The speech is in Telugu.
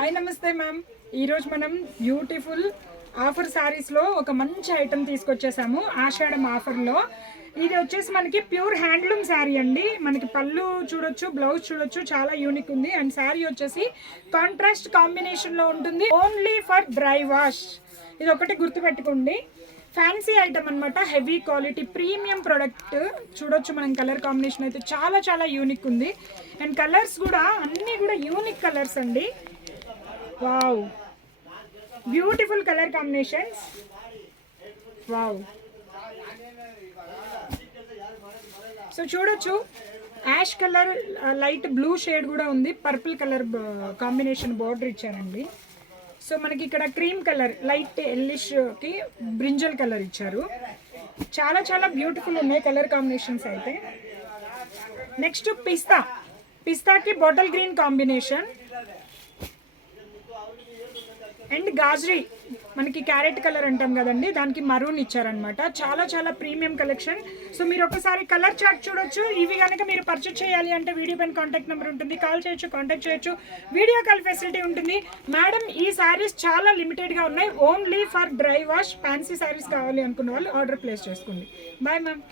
హాయ్ నమస్తే మ్యామ్. ఈరోజు మనం బ్యూటిఫుల్ ఆఫర్ శారీస్లో ఒక మంచి ఐటమ్ తీసుకొచ్చేసాము. ఆషాఢం ఆఫర్లో ఇది వచ్చేసి మనకి ప్యూర్ హ్యాండ్లూమ్ శారీ అండి. మనకి పళ్ళు చూడొచ్చు, బ్లౌజ్ చూడొచ్చు, చాలా యూనిక్ ఉంది. అండ్ శారీ వచ్చేసి కాంట్రాస్ట్ కాంబినేషన్లో ఉంటుంది. Only for dry wash. ఇది ఒకటి గుర్తుపెట్టుకోండి. ఫ్యాన్సీ ఐటమ్ అనమాట. Heavy quality premium product. చూడొచ్చు మనం కలర్ కాంబినేషన్ అయితే చాలా చాలా యూనిక్ ఉంది. అండ్ కలర్స్ కూడా అన్నీ కూడా యూనిక్ కలర్స్ అండి. Wow, beautiful colour combinations. Wow, so చూడొచ్చు ash colour, light blue shade కూడా ఉంది. పర్పుల్ కలర్ కాంబినేషన్ బార్డర్ ఇచ్చారండి. సో మనకి ఇక్కడ క్రీమ్ కలర్, లైట్ ఎల్లిష్కి బ్రింజల్ కలర్ ఇచ్చారు. చాలా చాలా బ్యూటిఫుల్ ఉన్నాయి కలర్ కాంబినేషన్స్ అయితే. నెక్స్ట్ పిస్తాకి బాటిల్ గ్రీన్ కాంబినేషన్ అండ్ గాజరీ, మనకి క్యారెట్ కలర్ అంటాం కదండి, దానికి మరూన్ ఇచ్చారనమాట. చాలా చాలా ప్రీమియం కలెక్షన్. సో మీరు ఒకసారి కలర్ చార్ట్ చూడొచ్చు. ఇవి కనుక మీరు పర్చేస్ చేయాలి అంటే వీడియో పైన కాంటాక్ట్ నెంబర్ ఉంటుంది, కాల్ చేయొచ్చు, కాంటాక్ట్ చేయొచ్చు. వీడియో కాల్ ఫెసిలిటీ ఉంటుంది. మేడం, ఈ శారీస్ చాలా లిమిటెడ్గా ఉన్నాయి. Only for dry wash. Fancy saris కావాలి అనుకున్న వాళ్ళు ఆర్డర్ ప్లేస్ చేసుకోండి. Bye ma'am.